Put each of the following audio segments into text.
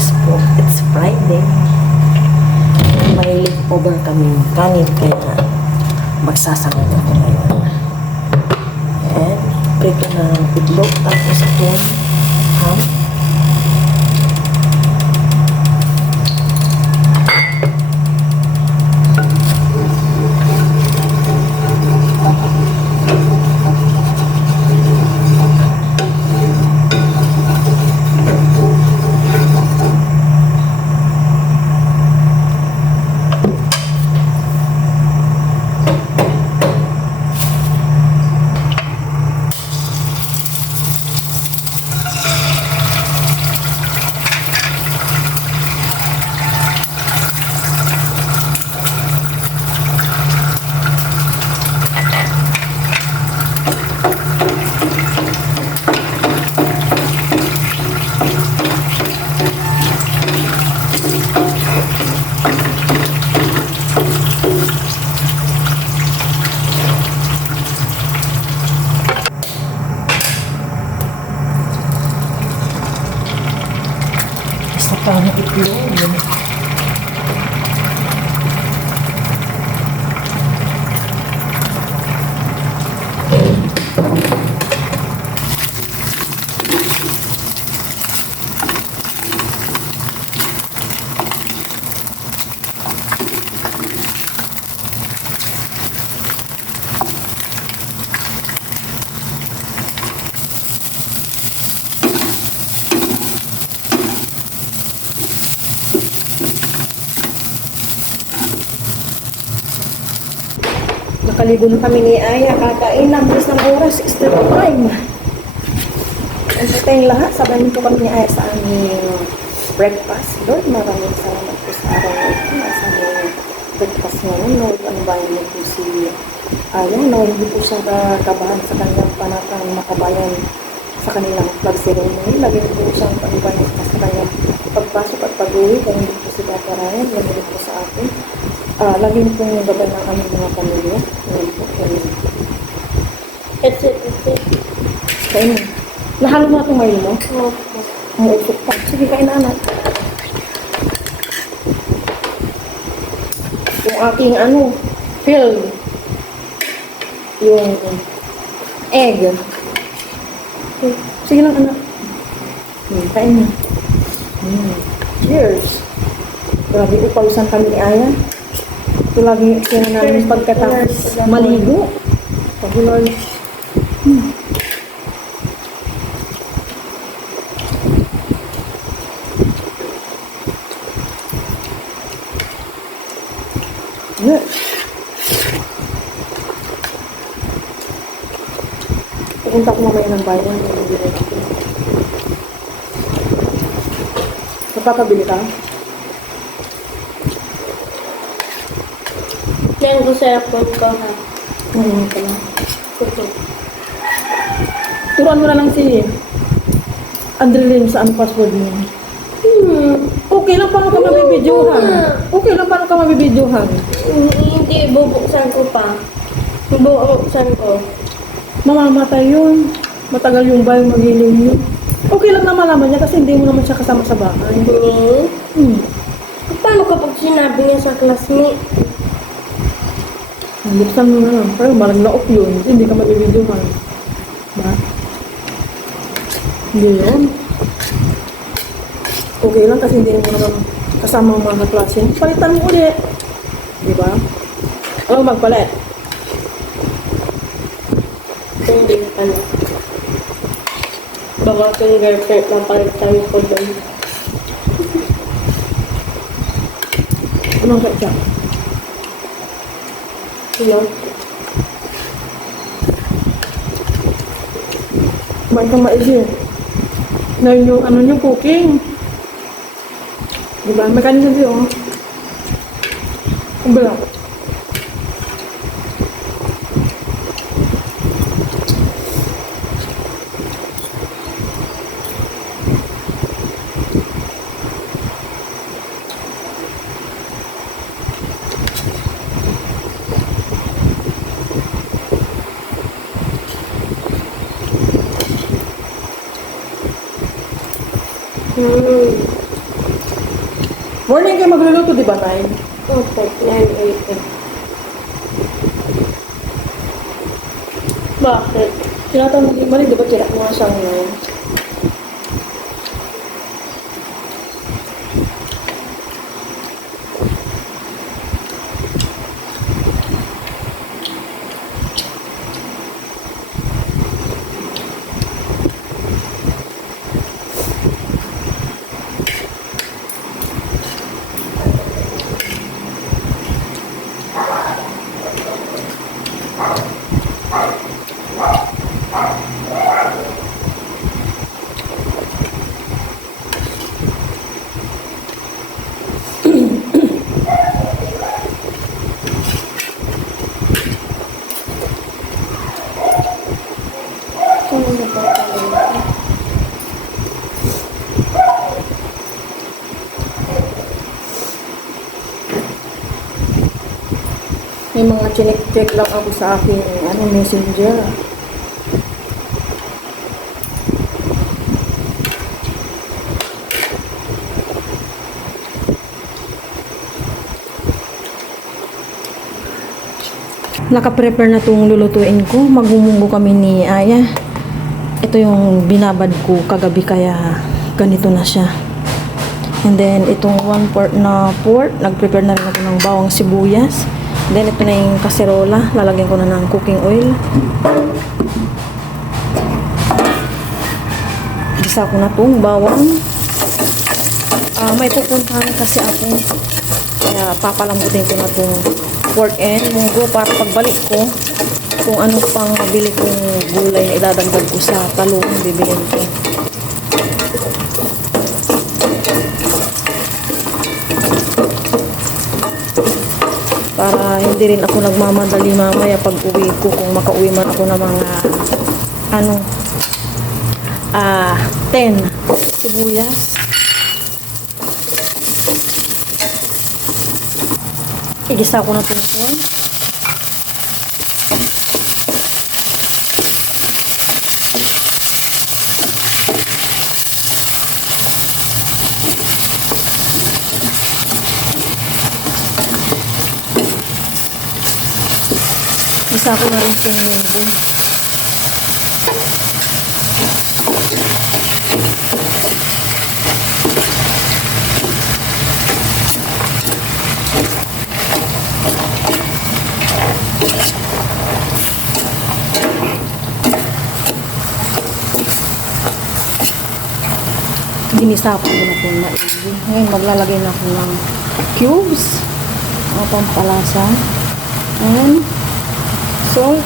Bukas po, it's Friday. May leftover kaming kanin kaya magsasangay ako ngayon. And prito na itlog tapos itong ham. Sa parang itlog. Nakaligo na kami ni Aya. Kakain na. Bilis ng oras. It's the time. Ang tayong lahat. Sabahin po kami ni Aya sa aming breakfast. Lord, maraming salamat po sa araw na ito. Sa aming breakfast ngayon. Lord, ano ba yun po si Aya? No, hindi po siya kabahan sa kanyang panatang makabayan sa kanilang flag ceremony. Lagi po siyang pag-ibayan sa kanyang pagpasok at pag-uwi. Kaya hindi po si Papa Ryan. Lagi po sa atin. Lagi po yung gabay ng aming mga pamilya. Ayan po. It's it. Kain. Nahalo mo na itong mayo mo? Oo. Ang usok pa. Sige, kain na anak. Yung aking filled. Yung egg. Sige lang anak. Kain na. Cheers. Grabe, upawisan kami ni Aya. Ito lagi kaya namin pagkatapos maligo. Pagulol. Pupunta ko mamaya ng bayan. Magpapabili ka? Yan ko sa airport ko ha. Ngayon ka lang. Turuan mo na lang si Andrelyn sa password niya. Okay lang paano ka mabibidyohan. Okay lang paano ka mabibidyohan. Hindi, bubuksan ko pa. Bubuksan ko. Mamamatay yun. Matagal yung bayo magiliw yun. Okay lang na malaman niya kasi hindi mo naman siya kasama sa bahay. Paano kapag sinabi niya sa classmate? Buksan mo na lang. Pero marang laok yun. Hindi ka mabibidyohan. Ba? Hindi yun. Okay lang kasi hindi mo naman kasama ang mga klase. Palitan mo ulit. Di ba? Ano magpalit? Hindi pala. Baka itong girlfriend na palitan ko doon. Anong kaya? Ano? Kumain kang maigi. Na yung yung cooking. Diba? May kanin sabi, oh. Ang bala. Morning kayo magluluto, di ba, Nay? Okay, 9 Bakit? Tinatanong ni Mali, di ba tira mo nga siya ngayon? Saan na ba tayo? May mga chinek-check lang ako sa aking messenger. Naka-prepare na itong lulutuin ko. Magmumunggo kami ni Aya. Ito yung binabad ko kagabi kaya ganito na siya. And then itong 1/4 na pork. Nag-prepare na rin ako ng bawang sibuyas. Then ito na yung kaserola. Lalagyan ko na ng cooking oil. Gisa ko na itong bawang. May pupuntahan kasi ako. Kaya papalambutin ko na itong pork and munggo para pagbalik ko kung ano pang mabili kong gulay na idadagdag ko sa talong bibilin ko. Para hindi rin ako nagmamadali mamaya pag uwi ko kung makauwi man ako ng mga 10 sibuyas. Igisa ko na itong corn. Igisa ko na rin itong munggo. Ginisa ko na po na maigi. Ngayon maglalagay na ako ng cubes o pampalasa and salt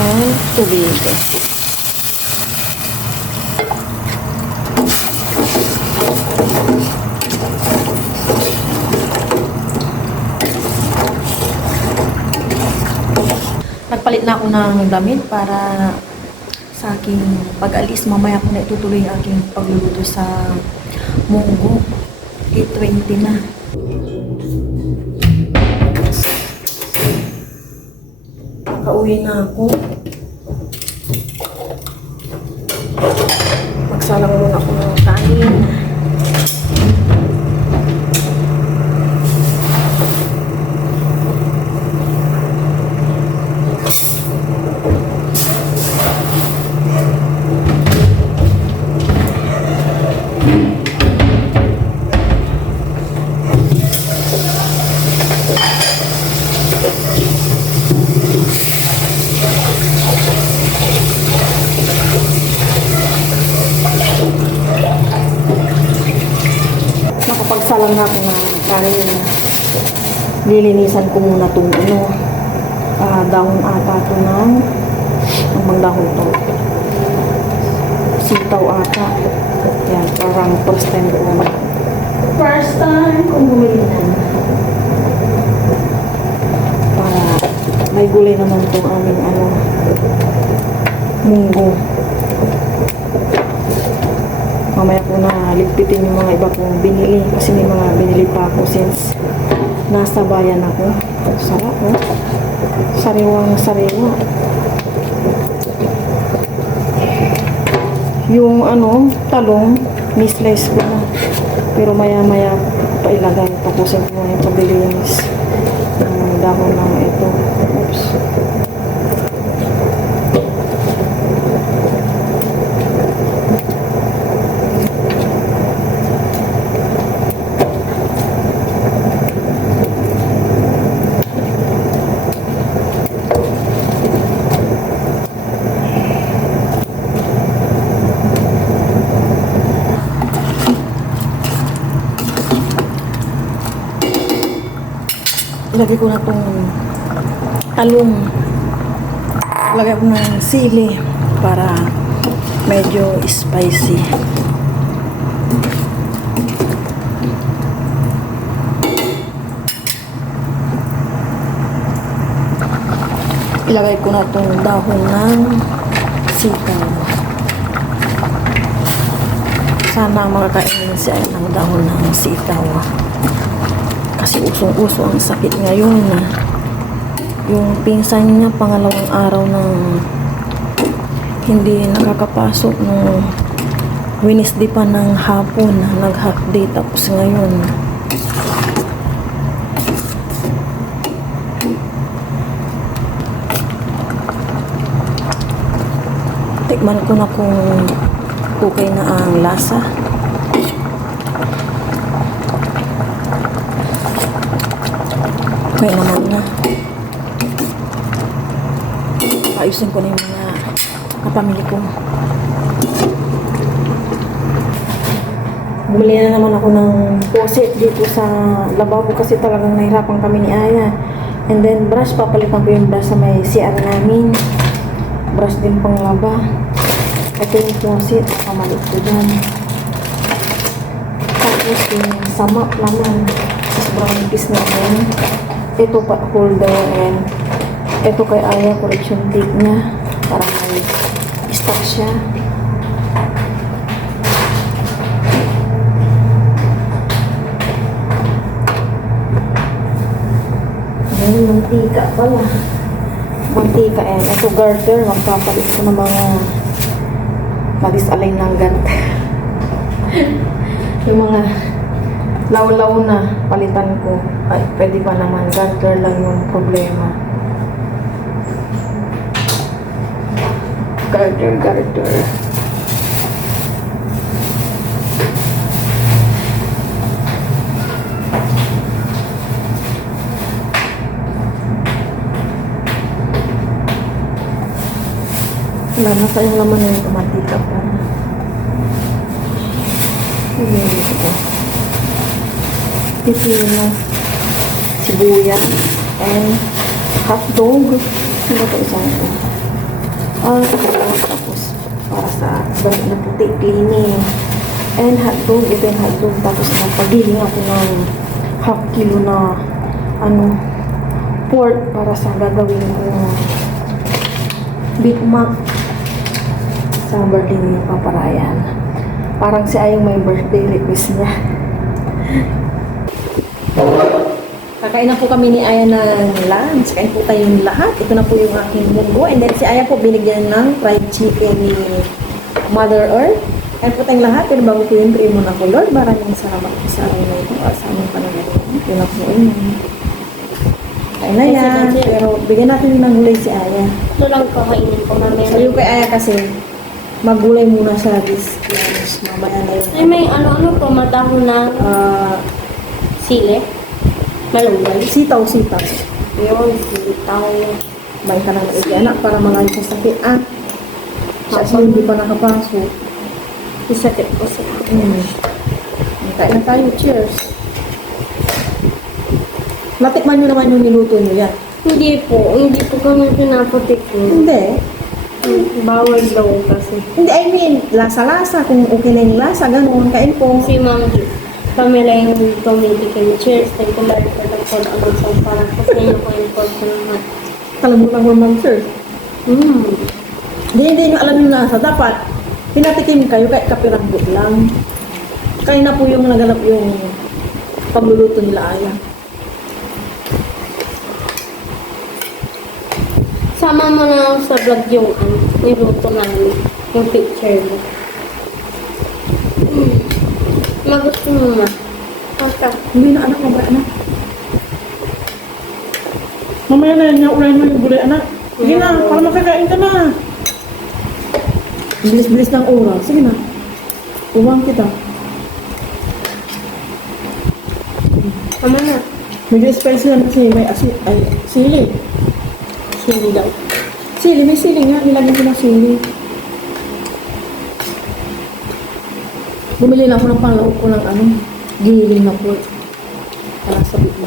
and tubig. Nagpalit na ako ng damit para sa aking pag-alis. Mamaya ko na itutuloy ang aking pagluluto sa munggo. 8:20 na. Nakauwi na ako. Magsalang muna ako ng kanin. Nakapagsalang na ako ng kanin. Lilinisan ko muna itong dahon ata ito ng bang dahon ito. Sitaw ata. Yan, parang first time ko bumili na. Para may gulay naman itong aming munggo. Mamaya ko na ligpitin yung mga iba kong binili kasi may mga binili pa ako since nasa bayan ako. Sarap, oh. Sariwang sariwa. Yung talong, ni-slice ko na. Pero maya-maya pa ilagay. Tapusin ko muna yung pabilis ng dahon ng ito. Oops. Lagay ko na itong talong. Lagay ko ng sili para medyo spicy. Ilagay ko na itong dahon ng sitaw. Sana makakainin siya ng dahon ng sitaw. Kasi usong-uso ang sakit ngayon. Yung pinsan niya, pangalawang araw ng hindi nakakapasok nung Wednesday pa ng hapon. Nag-half day. Tapos ngayon, tikman ko na kung okay na ang lasa. Okay naman na. Ayusin ko na yung mga kapamilya ko. Bumili na naman ako ng faucet dito sa lababo kasi talagang nahirapan kami ni Aya. And then brush, papalitan ko yung brush sa may CR namin. Brush din pang laba. Ito yung faucet, pamalit ko dyan. Tapos yung sama naman sa sobrang nipis na yun. Ito pa holder and ito kay Aya correction tape niya para may stock siya. Ayun, mantika pala. Mantika and ito garter. Magpapalit ko ng mga madisalign ng garter. Yung mga law-law na palitan ko. Ay, pwede pa naman. Garter lang yung problema. Garter. Wala na sa yung laman yung tumatika pa. Ito. Pipino, sibuyas, and hotdog. Ano ito isang ito? Tapos para sa balik na puti, cleaning. And hotdog, ito yung hotdog. Tapos nagpagiling ako ng half kilo na pork para sa gagawin ko Big Mac sa birthday ni Paparayan. Parang si Ayong may birthday request niya. Kakain na po kami ni Aya ng lunch. Kain po tayong lahat. Ito na po yung aking munggo. And then si Aya po binigyan ng fried chicken ni Mother Earth. Kain po tayong lahat. Pero bago po yung primo na ko, Lord, maraming salamat po sa araw na ito. Sa aming panagawa. Yun na po yun. Kain na yan. Pero bigyan natin ng gulay si Aya. Ito lang kakainin ko mamaya. Sabi ko kay Aya kasi, maggulay muna siya this lunch. Mamaya na yun. Ay, may ano-ano po, matahon ng sili. Malunggay. Sitaw. Yun, sitaw. May ka na anak para malayo sa sakit. Kasi hindi pa nakapasok. Isakit po siya. Kain na tayo. Cheers. Natikman nyo naman yung niluto nyo yan. Hindi po kami pinaputik po. Hindi. Bawal daw kasi. Hindi, I mean, lasa-lasa. Kung okay na yung lasa, ganun. Kain po. Si Ma'am, kami lang yung community kami. Cheers, thank you Lord for the food. Ano sa parang kasi yun ko yung food ko naman. Kalamutan ko naman, sir. Hindi nyo alam yung lasa. Dapat, pinatikim kayo kahit kapiranggot lang. Kaya na po yung naganap yung pagluluto nila Aya. Sama mo na ako sa vlog yung niluto namin. Yung picture mo. Magusto mo ma. Pagka. Hindi na anak, mabaya na. Mamaya na yan, ulayin mo yung gulay, anak. Sige na, para makakain ka na. Bilis-bilis ng oras. Sige na. Uwang kita. Tama na. Medyo spicy lang kasi may sili. Sili daw. Sili, may sili nga. Nilagyan ko ng sili. Bumili lang ako ng panglaok ko ng giling na pork. Para sa bitma.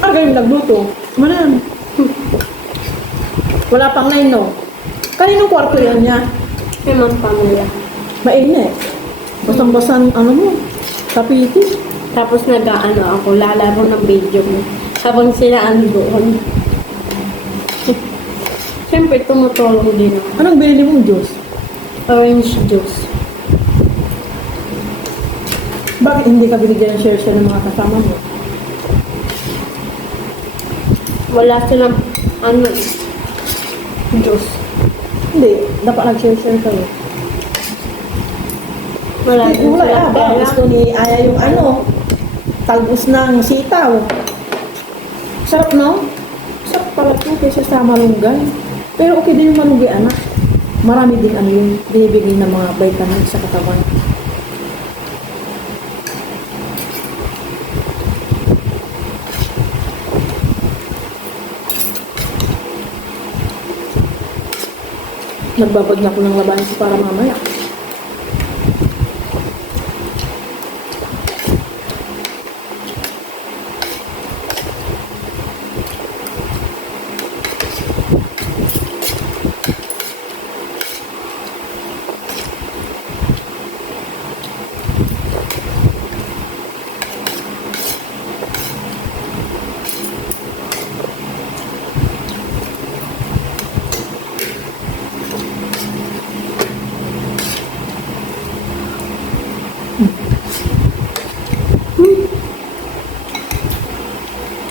Aga yung nagluto. Manan. Wala pang 9, no? Kaninong kwarto yan niya? May mga pamilya. Mainit. Basang-basang, mo, tapiti. Tapos nag-ano ako, lalaro ng video mo. Habang sila doon. Siyempre, tumutulong din ako. Anong binili mong juice? Orange juice. Bakit hindi ka binigyan ng share ng mga kasama mo? Wala silang, juice. Hindi. Dapat nag-share kayo. Wala din Wala silang ba? pera. Gusto ni Aya yung talbos ng sitaw. Sarap, no? Sarap pala ito kaysa sa malunggay. Pero okay din yung malunggay, anak. Marami din yun. Binibigay ng mga vitamin sa katawan. Nagbabad na ako ng labanan ko para mamaya.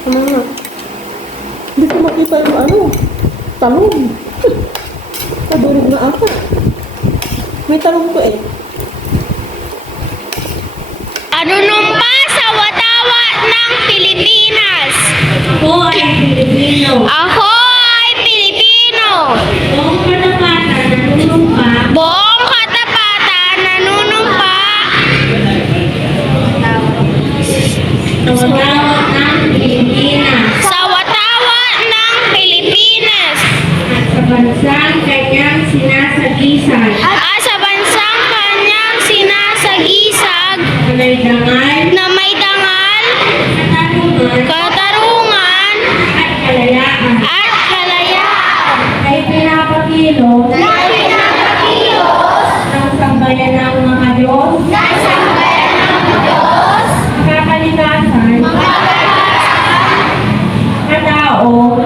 Tama nga. Hindi ko makita yung talong. Kadurog na ata. May talong to eh. Anunumpa sa watawa ng Pilipinas. Ako ay Pilipino. Ako ay Pilipino. Buong katapatan, nanunumpa. Buong katapatan nanunumpa Sa watawat ng Pilipinas. sa watawa ng Pilipinas At sa bansang kanyang sinasagisag. at sa bansang kanyang sinasagisag May dangal, na may dangal, katarungan, katarungan at kalayaan. at kalayaan Ay pinapakilos na pinapakilos ng sambayan ng mga Diyos. ng sambayan ng Diyos, Kakaligasan, katao,